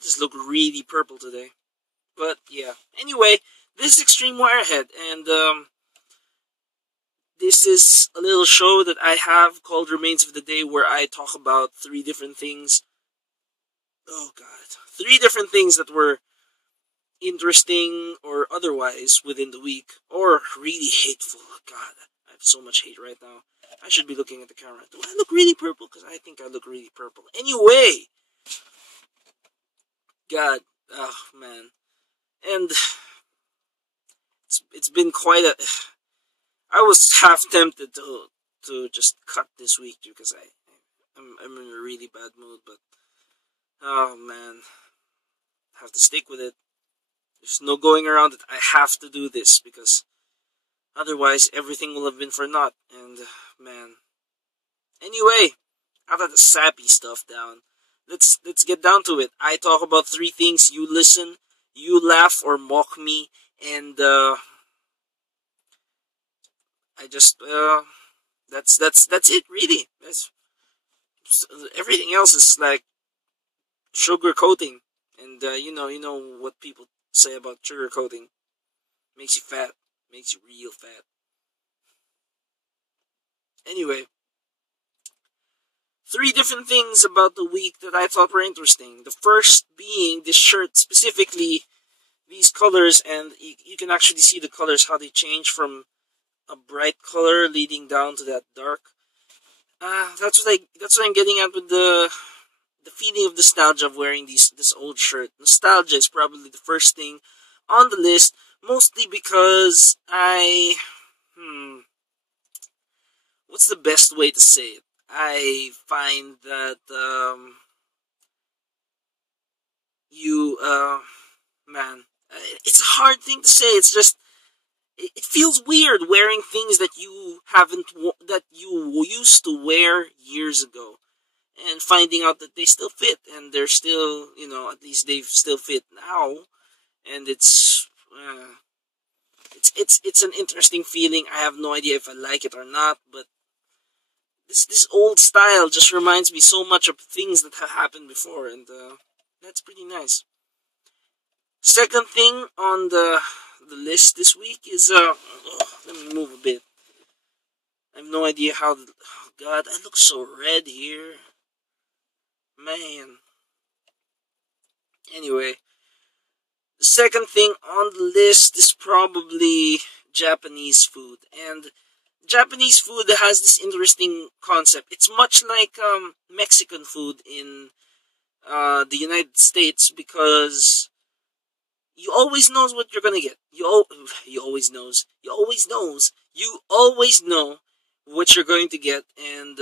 just look really purple today. But yeah. Anyway, this is Extreme Wirehead, and this is a little show that I have called Remains of the Day, where I talk about three different things. Oh God, three different things that were interesting or otherwise within the week, or really hateful. God, I have so much hate right now. I should be looking at the camera. Do I look really purple? Because I think I look really purple. Anyway, God, oh man, and it's been quite a. I was half tempted to just cut this week because I'm in a really bad mood, but oh man, I have to stick with it. There's no going around it. I have to do this because otherwise everything will have been for naught. And man, anyway, I've got the sappy stuff down. Let's get down to it. I talk about three things. You listen, you laugh or mock me, and I just that's it really. Everything else is like sugar coating, and you know what people say about sugar coating. Makes you fat, makes you real fat. Anyway, three different things about the week that I thought were interesting. The first being this shirt, specifically these colors, and you can actually see the colors, how they change from a bright color leading down to that dark. That's what I'm getting at with the feeling of nostalgia of wearing this old shirt. Nostalgia is probably the first thing on the list, mostly because what's the best way to say it? I find that man, it's a hard thing to say. It's just it feels weird wearing things that you that you used to wear years ago, and finding out that they still fit, and they're still, at least they still fit now, and it's an interesting feeling. I have no idea if I like it or not, but this old style just reminds me so much of things that have happened before, and that's pretty nice. Second thing on the list this week is let me move a bit. I have no idea how. Oh God, I look so red here, man. Anyway, the second thing on the list is probably Japanese food, and Japanese food has this interesting concept. It's much like Mexican food in the United States, because you always knows what you're gonna get. You always knows. You always know what you're going to get, and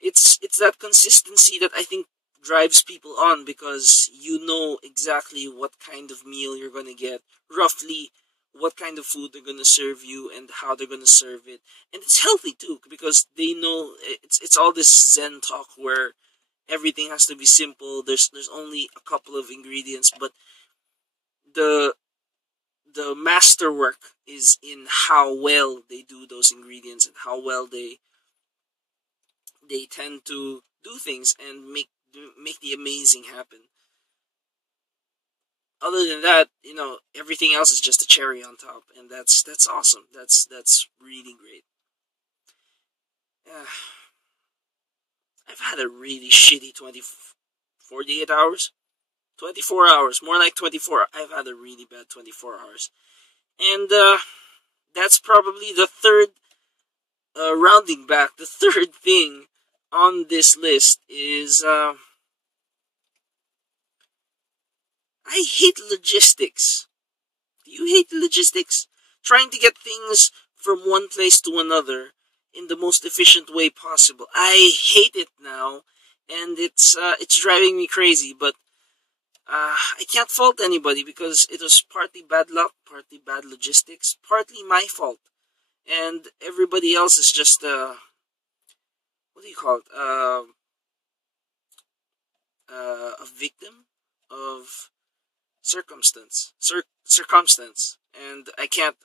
it's that consistency that I think drives people on, because you know exactly what kind of meal you're gonna get, roughly what kind of food they're gonna serve you and how they're gonna serve it, and it's healthy too, because they know it's all this Zen talk where everything has to be simple. There's only a couple of ingredients, but the masterwork is in how well they do those ingredients and how well they tend to do things and make the amazing happen. Other than that, everything else is just a cherry on top, and that's awesome. That's really great. I've had a really shitty 48 hours. 24 hours, more like 24. I've had a really bad 24 hours. And that's probably the third, rounding back, the third thing on this list is, I hate logistics. Do you hate logistics? Trying to get things from one place to another in the most efficient way possible. I hate it now, and it's driving me crazy, but I can't fault anybody, because it was partly bad luck, partly bad logistics, partly my fault, and everybody else is just what do you call it? A victim of circumstance, and I can't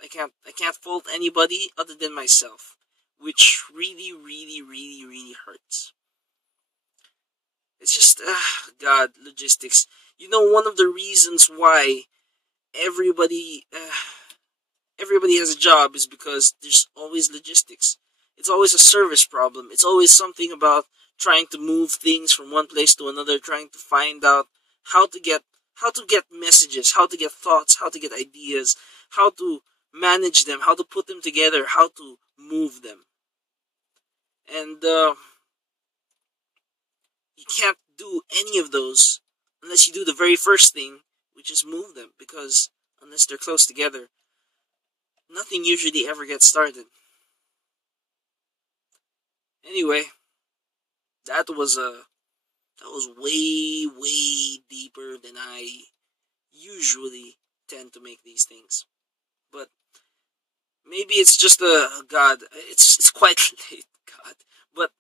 fault anybody other than myself, which really, really, really, really hurts. It's just, God, logistics. You know, one of the reasons why everybody, everybody has a job is because there's always logistics. It's always a service problem. It's always something about trying to move things from one place to another, trying to find out how to get messages, how to get thoughts, how to get ideas, how to manage them, how to put them together, how to move them. And you can't do any of those unless you do the very first thing, which is move them, because unless they're close together, nothing usually ever gets started. Anyway, that was way deeper than I usually tend to make these things. But maybe it's just God. It's quite late, God. But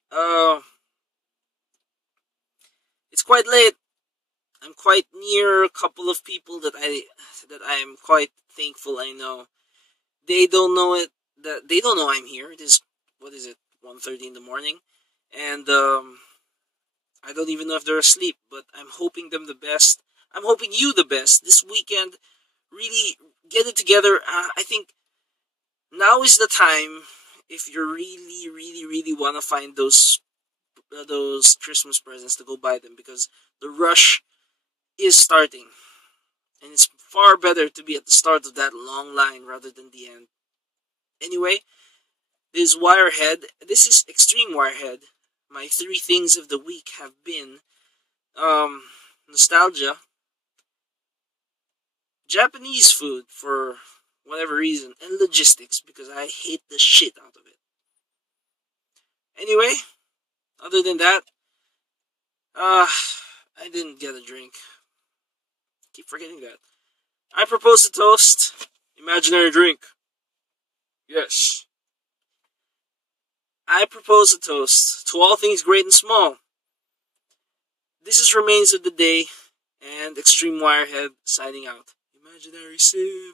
it's quite late. I'm quite near a couple of people that I'm quite thankful I know. They don't know it. That they don't know I'm here. It is, what is it, 1:30 in the morning, and I don't even know if they're asleep. But I'm hoping them the best. I'm hoping you the best this weekend. Really get it together. I think now is the time, if you really want to find those Christmas presents, to go buy them, because the rush is starting, and it's far better to be at the start of that long line rather than the end. Anyway, this is Wirehead. This is Extreme Wirehead. My 3 things of the week have been nostalgia, Japanese food for whatever reason, and logistics, because I hate the shit out of it. Anyway, other than that, I didn't get a drink. Keep forgetting that. I propose a toast. Imaginary drink. Yes. I propose a toast to all things great and small. This is Remains of the Day and Extreme Wirehead signing out. Imaginary Sim.